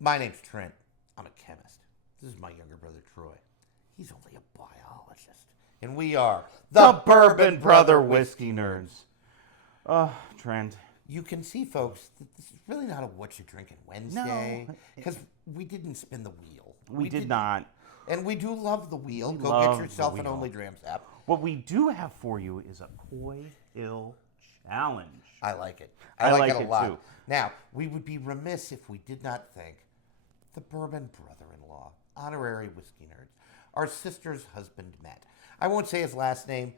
My name's Trent. I'm a chemist. This is my younger brother, Troy. He's only a biologist. And we are The Bourbon Brother Whiskey Nerds. Trent. You can see, folks, that this is really not a what you drinking Wednesday. No. Because we didn't spin the wheel. We did not. And we do love the wheel. Go love get yourself the an wheel. Only Drams app. What we do have for you is a Coy Hill Challenge. I like it. I like it a it lot. too. Now, we would be remiss if we did not thank the Bourbon brother-in-law, honorary whiskey nerds, our sister's husband, Matt. I won't say his last name.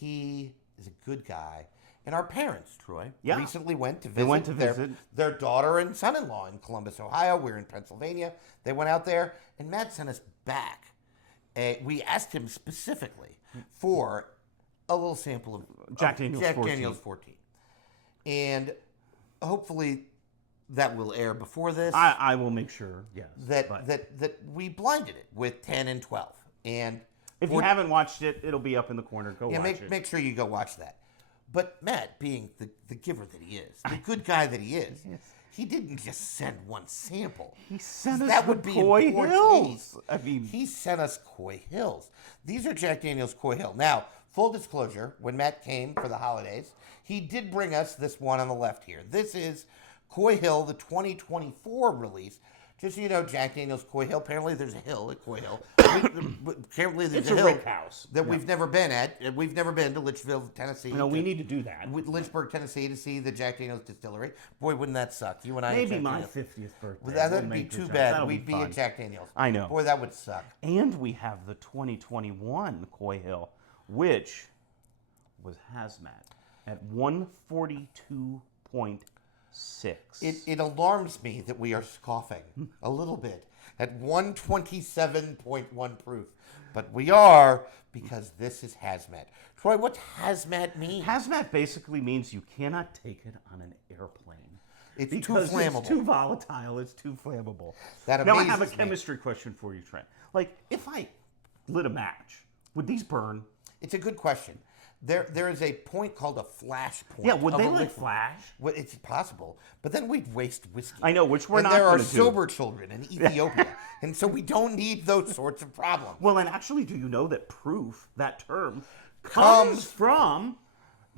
He is a good guy. And our parents, Troy, recently went to visit, their daughter and son-in-law in Columbus, Ohio. We're in Pennsylvania. They went out there, and Matt sent us back. We asked him specifically for a little sample of Jack Daniel's 14. And hopefully that will air before this. I will make sure, yes. That we blinded it with 10 and 12. And if you haven't watched it, it'll be up in the corner. Go watch it. Make sure you go watch that. But Matt, being the giver that he is, the good guy that he is, he didn't just send one sample. He sent us that the would be Coy Hills. I mean, he sent us Coy Hills. These are Jack Daniel's Coy Hill. Now, full disclosure, when Matt came for the holidays, he did bring us this one on the left here. This is Coy Hill, the 2024 release. Just so you know, Jack Daniel's Coy Hill. Apparently, there's a hill at Coy Hill. Apparently, there's a hill rick house that we've never been at. We've never been to Litchfield, Tennessee. No, we need to do that. Lynchburg, Tennessee, to see the Jack Daniel's distillery. Boy, wouldn't that suck? You and I. Maybe my 50th birthday. That'd be too bad. We'd be at Jack Daniel's. I know. Boy, that would suck. And we have the 2021 Coy Hill, which was hazmat at 142.6. It alarms me that we are scoffing a little bit at 127.1 proof. But we are, because this is hazmat. Troy, what's hazmat mean? Hazmat basically means you cannot take it on an airplane. It's because too flammable. It's too volatile. It's too flammable. That now I amazes have a me. chemistry question for you, Trent. Like, if I lit a match, would these burn? It's a good question. There is a point called a flash point. Yeah, would they like flash? Well, it's possible, but then we'd waste whiskey. I know, which we're and not there are gonna do. sober children in Ethiopia, and so we don't need those sorts of problems. Well, and actually, do you know that proof, that term, comes from,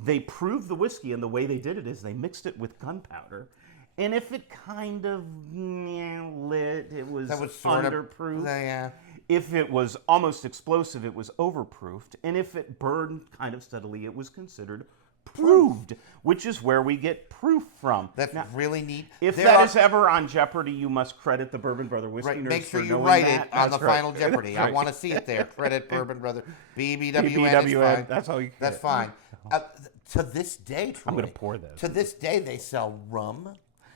they proved the whiskey, and the way they did it is they mixed it with gunpowder, and if it kind of lit, it was underproof. Yeah. If it was almost explosive, it was overproofed. And if it burned kind of steadily, it was considered proved, which is where we get proof from. That's really neat. If that is ever on Jeopardy, you must credit the Bourbon Brother Whiskey Nerds. Make sure for you knowing write that. it on the That's right. final Jeopardy. I want to see it there. Credit Bourbon Brother. BBWN is fine. That's all you get. That's fine. To this day, Troy, I'm going to pour this. To this day, they sell rum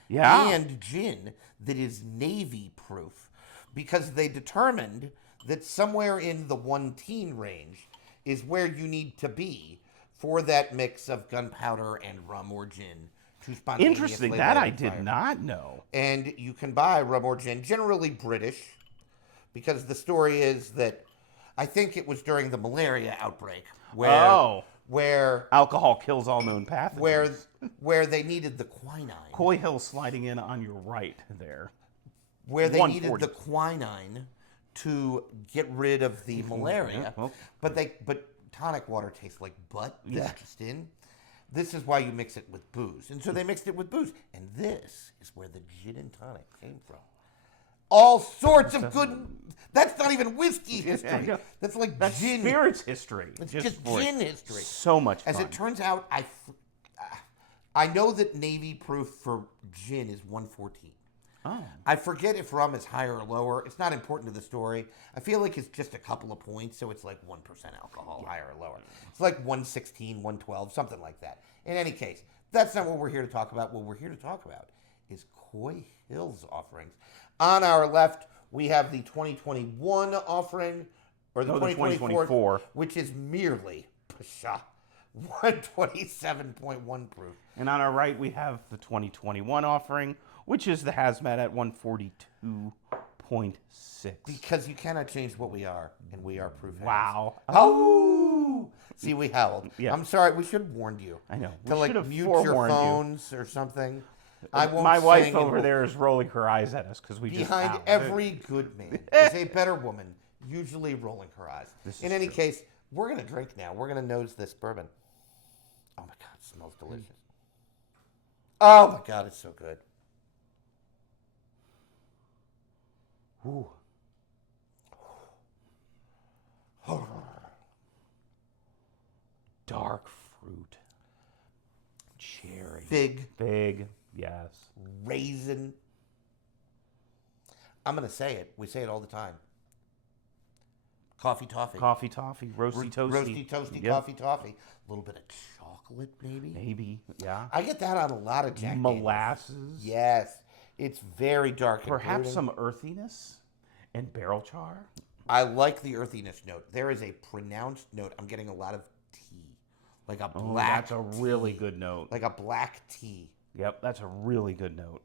and gin that is Navy proof. Because they determined that somewhere in the 1-teen range is where you need to be for that mix of gunpowder and rum or gin to spontaneously Interesting. That I did not know. And you can buy rum or gin, generally British, because the story is that I think it was during the malaria outbreak where alcohol kills all known pathogens. Where they needed the quinine. Coy Hill sliding in on your right there. Where they needed the quinine to get rid of the malaria, but tonic water tastes like butt mixed in. This is why you mix it with booze, and so they mixed it with booze, and this is where the gin and tonic came from. All sorts of good. That's not even whiskey history. That's gin. Spirits history. It's just gin history. So much fun. As it turns out, I know that Navy proof for gin is 114. Oh. I forget if rum is higher or lower. It's not important to the story. I feel like it's just a couple of points, so it's like 1% alcohol, higher or lower. It's like 116, 112, something like that. In any case, that's not what we're here to talk about. What we're here to talk about is Coy Hill's offerings. On our left, we have the 2021 offering, or the 2024, which is merely 127.1 proof. And on our right, we have the 2021 offering, which is the hazmat at 142.6. Because you cannot change what we are, and we are proof. Wow. Oh! See, we howled. Yeah. I'm sorry. We should have warned you. I know. To mute your phones or something. I won't My wife sing over and there is rolling her eyes at us because we just behind out. every good man is a better woman, usually rolling her eyes. This is In any true. case, we're going to drink now. We're going to nose this bourbon. Oh my God, it smells delicious. Oh my God, it's so good. Ooh. Dark fruit. Cherry. Fig, Yes. raisin. I'm going to say it. We say it all the time. Coffee toffee. Coffee toffee. Roasty toasty. Roasty toasty Yep. coffee toffee. A little bit of chocolate, maybe. Maybe. Yeah. I get that on a lot of Jack Daniels. Molasses. Yes. It's very dark and Perhaps brooding. some earthiness and barrel char. I like the earthiness note. There is a pronounced note. I'm getting a lot of tea. Like a Oh, black that's a tea. really good note. Like a black tea. Yep, that's a really good note.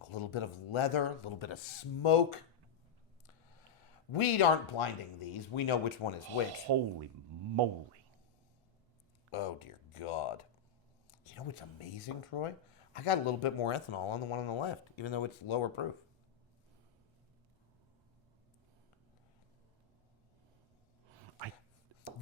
A little bit of leather, a little bit of smoke. We aren't blinding these. We know which one is which. Holy moly. Oh, dear God. You know what's amazing, Troy? I got a little bit more ethanol on the one on the left, even though it's lower proof.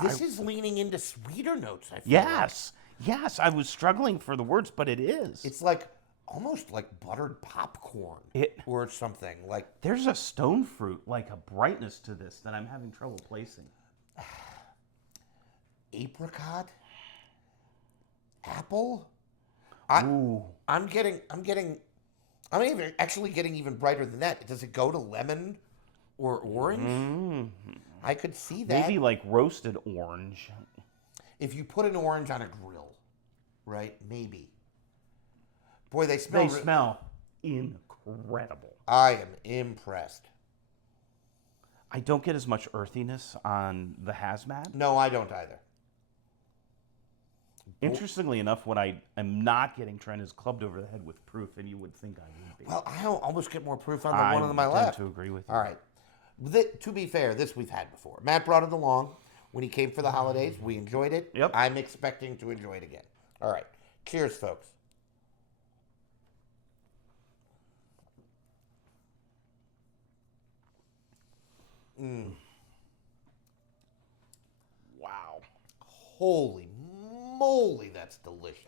This is leaning into sweeter notes, I feel Yes. Yes, I was struggling for the words, but it is. like. It's like almost like buttered popcorn or something. Like There's a stone fruit, like a brightness to this that I'm having trouble placing. apricot, apple. Ooh. I'm even actually getting even brighter than that. Does it go to lemon or orange? I could see that. Maybe like roasted orange. If you put an orange on a grill, right? Maybe. Boy, they smell. They smell incredible. I am impressed. I don't get as much earthiness on the hazmat. No, I don't either. Interestingly enough, what I am not getting, Trent, is clubbed over the head with proof, and you would think I would be. Well, I almost get more proof on the I one on my tend left. to agree with you. All right. To be fair, this we've had before. Matt brought it along when he came for the holidays. We enjoyed it. Yep. I'm expecting to enjoy it again. All right. Cheers, folks. Wow. Holy moly, that's delicious.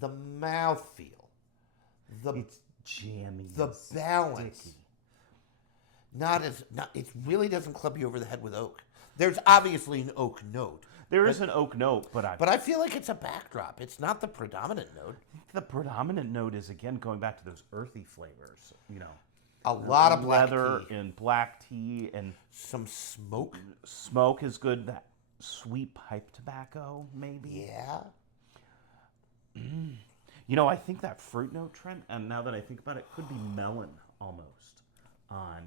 The mouthfeel. It's jammy. The and balance. sticky. It really doesn't club you over the head with oak. There's obviously an oak note. There is an oak note, but I feel like it's a backdrop. It's not the predominant note. the predominant note is, again, going back to those earthy flavors. You know, A lot of black leather tea. and black tea and Some smoke. smoke is good. That sweet pipe tobacco, maybe. Yeah. You know, I think that fruit note, Trent, and now that I think about it, could be melon almost on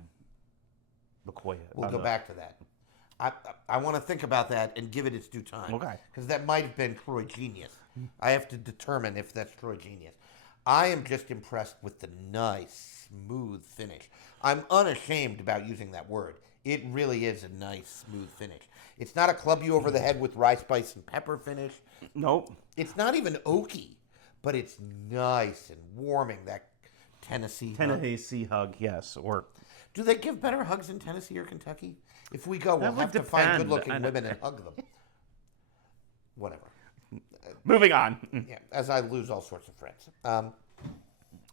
the Koya. We'll go back to that. I want to think about that and give it its due time. Okay. Because that might have been Troy Genius. I have to determine if that's Troy Genius. I am just impressed with the nice, smooth finish. I'm unashamed about using that word. It really is a nice, smooth finish. It's not a club you over the head with rye, spice, and pepper finish. Nope. It's not even oaky, but it's nice and warming, that Tennessee hug. Tennessee hug, yes. Or Do they give better hugs in Tennessee or Kentucky? If we go, we'll would have to find depend. good-looking women and hug them. Whatever. moving on. Yeah, as I lose all sorts of friends.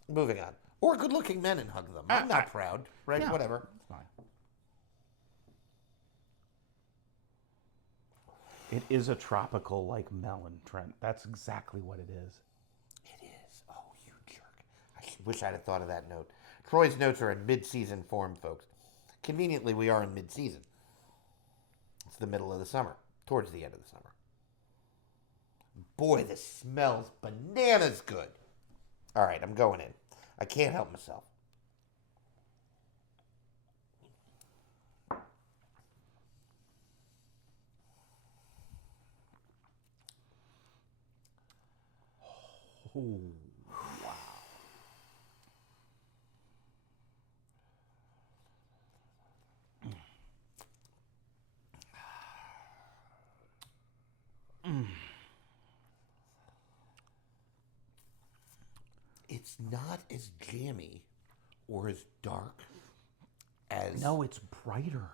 Moving on. Or good-looking men and hug them. I'm not proud, right? Yeah. Whatever. It's fine. It is a tropical like melon, Trent. That's exactly what it is. It is. Oh, you jerk. I wish I'd have thought of that note. Troy's notes are in mid-season form, folks. Conveniently, we are in mid-season. It's the middle of the summer, towards the end of the summer. Boy, this smells bananas good. All right, I'm going in. I can't help myself. Oh, it's not as jammy or as dark as... No, it's brighter.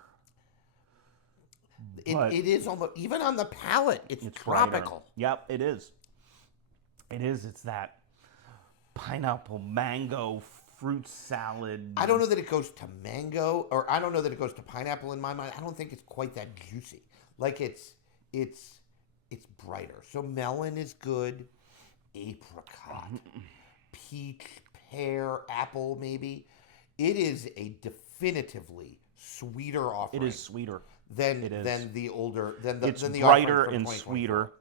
It is almost, even on the palate, it's brighter. tropical. Yep, it is. It is. It's that pineapple, mango, fruit salad. I don't know that it goes to mango, or I don't know that it goes to pineapple in my mind. I don't think it's quite that juicy. Like it's brighter. So melon is good, apricot, peach, pear, apple, maybe. It is a definitively sweeter offering. It is sweeter. Than the older than the It's than the brighter offering from and 2024. sweeter.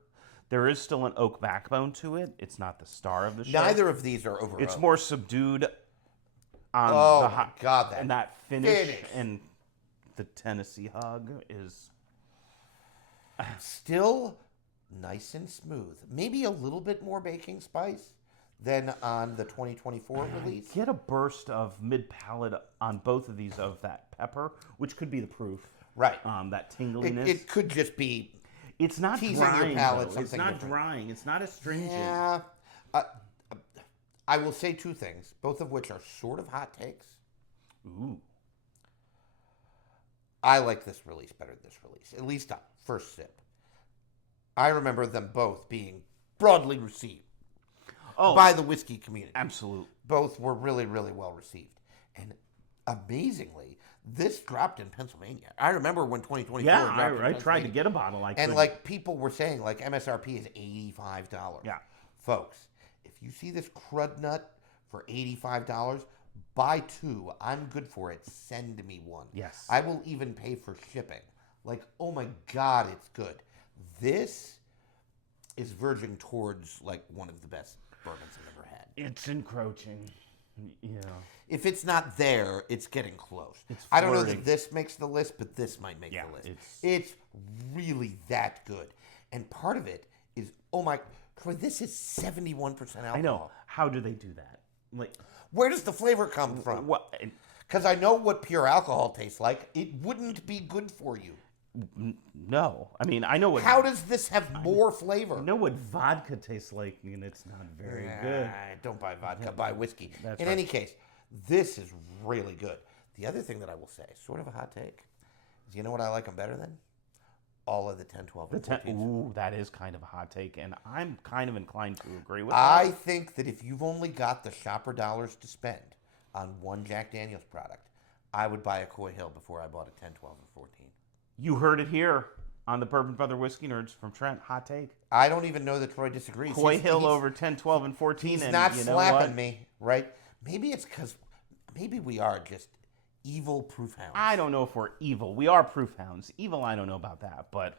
There is still an oak backbone to it. It's not the star of the show. Neither of these are over. It's oak. more subdued on Oh the my God, and that finish and the Tennessee hug is still nice and smooth. Maybe a little bit more baking spice than on the 2024 release. Get a burst of mid palate on both of these of that pepper, which could be the proof. Right. That tingliness. It could just be. It's not teasing drying. your palate, Though. It's something not different. drying. It's not astringent. Yeah. I will say two things, both of which are sort of hot takes. Ooh. I like this release better than this release, at least on first sip. I remember them both being broadly received by the whiskey community. Absolutely. Both were really, really well received. And amazingly, this dropped in Pennsylvania. I remember when 2024 Yeah, dropped in I tried to get a bottle. and like people were saying, like MSRP is $85. Yeah. Folks, if you see this crud nut for $85, buy two. I'm good for it. Send me one. Yes. I will even pay for shipping. Like, oh my God, it's good. This is verging towards like one of the best bourbons I've ever had. It's encroaching. Yeah. If it's not there, it's getting close. It's I don't know flirting. that this makes the list, but this might make the list. It's really that good. And part of it is, oh my, Troy, this is 71% alcohol. I know. How do they do that? Like, Where does the flavor come from? what? Because I know what pure alcohol tastes like. It wouldn't be good for you. No. I mean, I know what. How does this have more flavor? I know what vodka tastes like, and it's not very good. Don't buy vodka, buy whiskey. That's In right. any case, this is really good. The other thing that I will say, sort of a hot take, is you know what I like them better than? All of the 10, 12, and 14s. Ooh, that is kind of a hot take, and I'm kind of inclined to agree with I that. think that if you've only got the shopper dollars to spend on one Jack Daniels product, I would buy a Coy Hill before I bought a 10, 12, or 14. You heard it here on the Bourbon Brother Whiskey Nerds from Trent. Hot take. I don't even know that Troy disagrees. Coy Hill over 10, 12, and 14. He's and not you know slapping what? me, right? Maybe it's because maybe we are just evil proof hounds. I don't know if we're evil. We are proof hounds. Evil, I don't know about that, but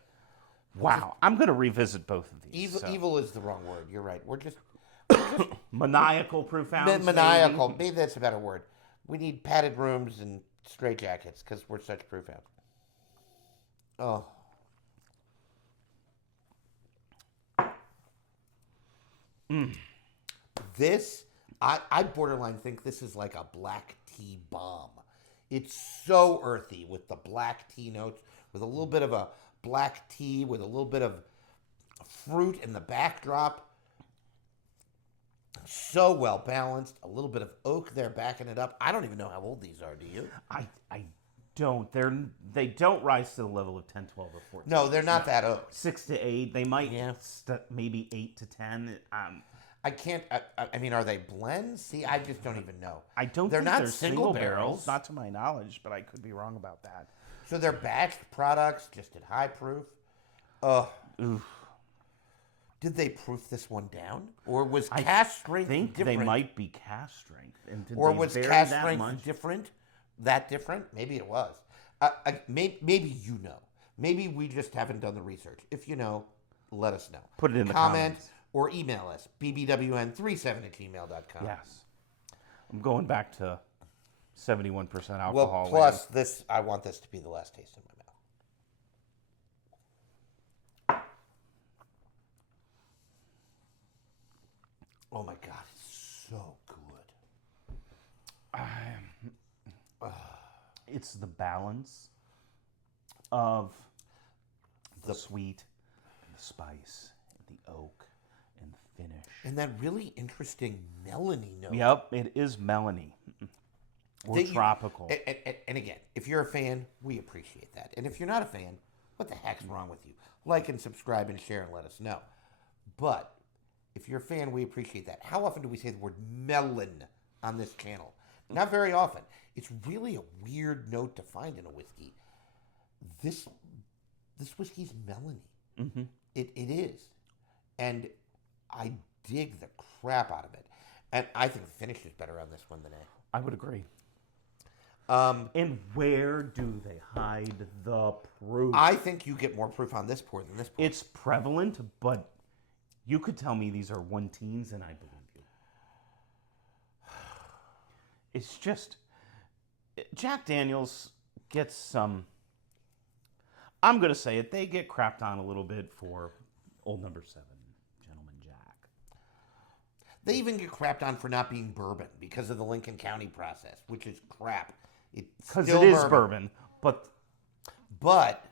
wow, I'm going to revisit both of these. Evil is the wrong word. You're right. We're just Maniacal proof hounds. maniacal. Maybe that's a better word. We need padded rooms and straitjackets because we're such proof hounds. Oh. This, I borderline think this is like a black tea bomb. It's so earthy with the black tea notes, with a little bit of a black tea, with a little bit of fruit in the backdrop. So well balanced. A little bit of oak there backing it up. I don't even know how old these are. Do you? I don't. They don't rise to the level of 10, 12, or 14. No, they're not that oak. 6 to 8. They might maybe 8 to 10. I can't. I mean, are they blends? See, I just don't even know. I don't. They're think not they're single barrels. not to my knowledge, but I could be wrong about that. So they're batched products, just at high proof. Oh, did they proof this one down, or was cast strength think different? they might be cast strength, and did Or they was vary cast that strength much? different? That different? Maybe it was. Maybe you know. Maybe we just haven't done the research. If you know, let us know. Put it in the comment comments. or email us bbwn37@gmail.com. Yes, I'm going back to 71% alcohol. Well, plus this, I want this to be the last taste in my mouth. Oh my God, it's so good. It's the balance of the sweet, and the spice, and the oak, and finish. And that really interesting melony note. Yep, it is melony. Or tropical. And again, if you're a fan, we appreciate that. And if you're not a fan, what the heck's wrong with you? Like and subscribe and share and let us know. But if you're a fan, we appreciate that. How often do we say the word melon on this channel? Not very often. It's really a weird note to find in a whiskey. This whiskey's melony. Mm-hmm. It is. And I dig the crap out of it. And I think the finish is better on this one than I would agree. And where do they hide the proof? I think you get more proof on this pour than this pour. It's prevalent, but you could tell me these are 1-teens and I believe you. It's just, Jack Daniels gets some, I'm going to say it, they get crapped on a little bit for old number 7, Gentleman Jack. They even get crapped on for not being bourbon because of the Lincoln County process, which is crap. Because it is bourbon, but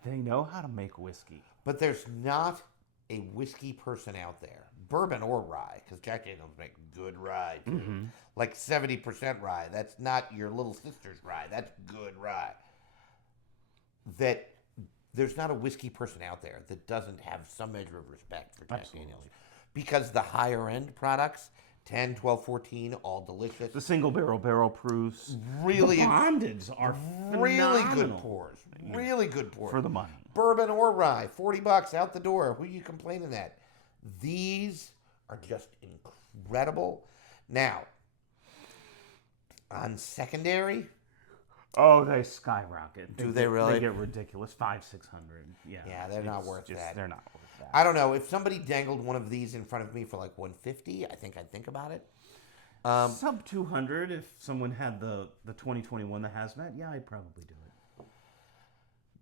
they know how to make whiskey. But there's not a whiskey person out there, bourbon or rye, because Jack Daniels make good rye too. Mm-hmm. Like 70% rye. That's not your little sister's rye. That's good rye. That there's not a whiskey person out there that doesn't have some measure of respect for Jack Daniels. Because the higher end products, 10, 12, 14, all delicious. The single barrel proofs. Really, the bondage are really phenomenal. good pours. Really good pours. For the money. Bourbon or rye, $40 out the door. Who are you complaining at? These are just incredible. Now, on secondary, oh, they skyrocket. Do they really? They get ridiculous. 500-600. Yeah. Yeah, they're not worth that. They're not worth that. I don't know. If somebody dangled one of these in front of me for like $150, I think I'd think about it. Sub 200, if someone had the 2021, the hazmat, yeah, I'd probably do it.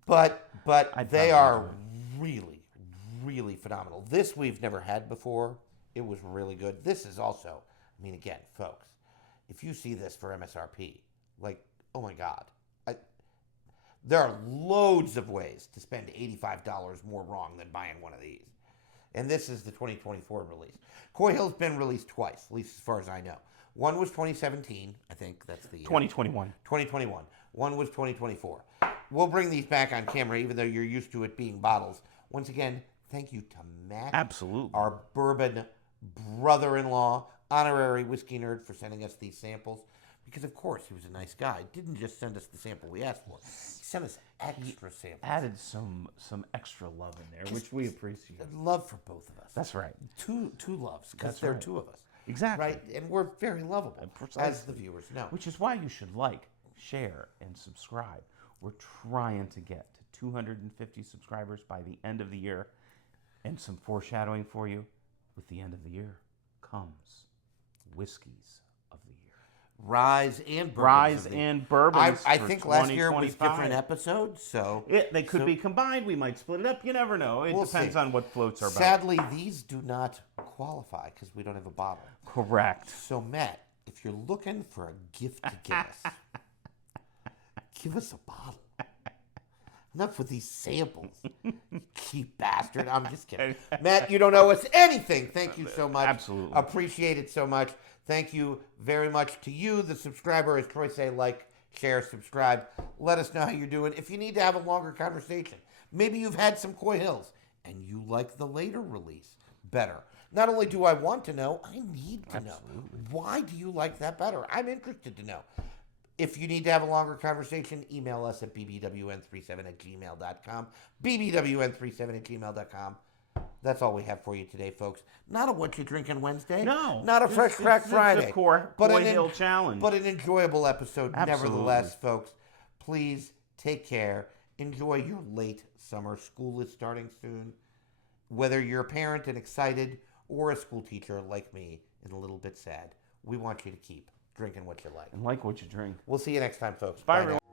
But they probably are really, really phenomenal. This we've never had before. It was really good. This is also, I mean, again, folks, if you see this for MSRP, like, oh my God. There are loads of ways to spend $85 more wrong than buying one of these. And this is the 2024 release. Coy Hill's been released twice, at least as far as I know. One was 2017, I think that's the year. 2021. 2021. One was 2024. We'll bring these back on camera, even though you're used to it being bottles. Once again, thank you to Matt. Absolutely. Our bourbon brother-in-law, honorary whiskey nerd, for sending us these samples. Because, of course, he was a nice guy. Didn't just send us the sample we asked for. He sent us extra samples. Added some extra love in there, which we appreciate. Love for both of us. That's right. Two loves, because there are two of us. Exactly. Right? And we're very lovable, as the viewers know. Which is why you should like, share, and subscribe. We're trying to get to 250 subscribers by the end of the year. And some foreshadowing for you. With the end of the year comes whiskeys of the year. Rise and bourbons. I think last year was different episodes, so they could be combined. We might split it up. You never know. It depends on what floats are about. Sadly, these do not qualify because we don't have a bottle. Correct. So, Matt, if you're looking for a gift to give us, give us a bottle. Enough with these samples, you cheap bastard. I'm just kidding. Matt, you don't owe us anything. Thank you so much. Absolutely. Appreciate it so much. Thank you very much to you, the subscriber. As Troy say, like, share, subscribe. Let us know how you're doing. If you need to have a longer conversation, maybe you've had some Coy Hills and you like the later release better. Not only do I want to know, I need to know. Why do you like that better? I'm interested to know. If you need to have a longer conversation, email us at bbwn37@gmail.com. bbwn37@gmail.com. That's all we have for you today, folks. Not a What You Drinking Wednesday. No. Not a Fresh Crack Friday. It's a Coy Hill challenge. But an enjoyable episode Absolutely. nevertheless, folks. Please take care. Enjoy your late summer. School is starting soon. Whether you're a parent and excited or a school teacher like me and a little bit sad, we want you to keep drinking what you like. And like what you drink. We'll see you next time, folks. Bye, Bye everyone. now.